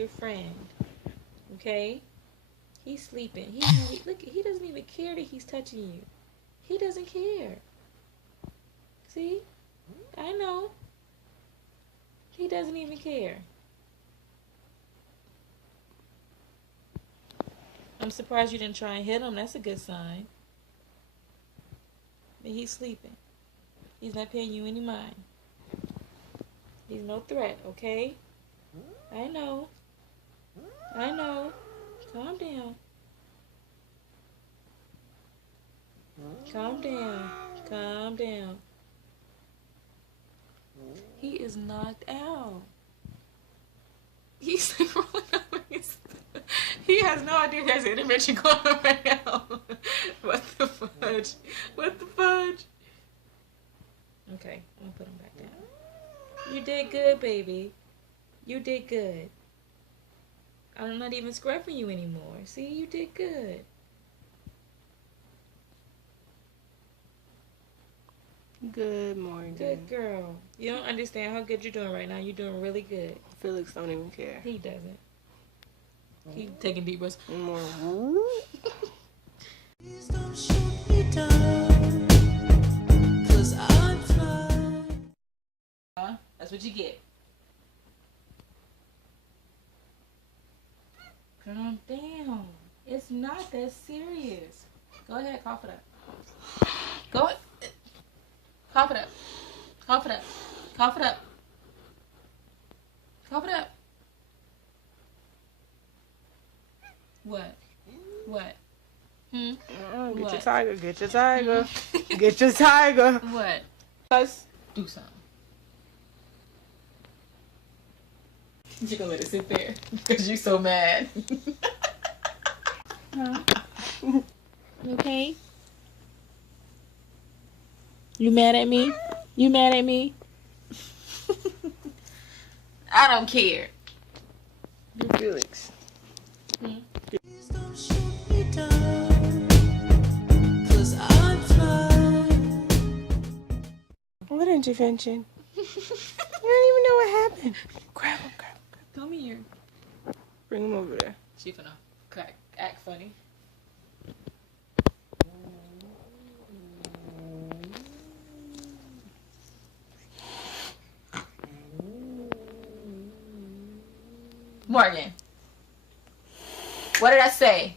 your friend. Okay? He's sleeping. Look, he doesn't even care that he's touching you. He doesn't care. See? I know. He doesn't even care. I'm surprised you didn't try and hit him. That's a good sign. But he's sleeping. He's not paying you any mind. He's no threat, okay? I know. I know. Calm down. Calm down. Calm down. He is knocked out. He's like rolling over his... He has no idea there's an intervention going on right now. What the fudge? What the fudge? Okay, I'm gonna put him back down. You did good, baby. You did good. I'm not even scruffing you anymore. See, you did good. Good morning. Good girl. You don't understand how good you're doing right now. You're doing really good. Felix don't even care. He doesn't. He's taking deep breaths. More. Please don't shoot me down, 'cause I'm flying. That's what you get. Calm down. It's not that serious. Go ahead, cough it up. Go ahead. Cough it up. Cough it up. Cough it up. Cough it up. What? What? Get What? your tiger. Get your tiger. Get your tiger. What? Us. Do something. You're gonna let it sit there because you're so mad. Huh? Okay? You mad at me? You mad at me? I don't care. Felix. Please don't shoot me down, 'cause I'm flying. What intervention? You don't even know what happened. Grab him, grab him. Come here. Bring him over there. She finna act funny. Morgan. What did I say?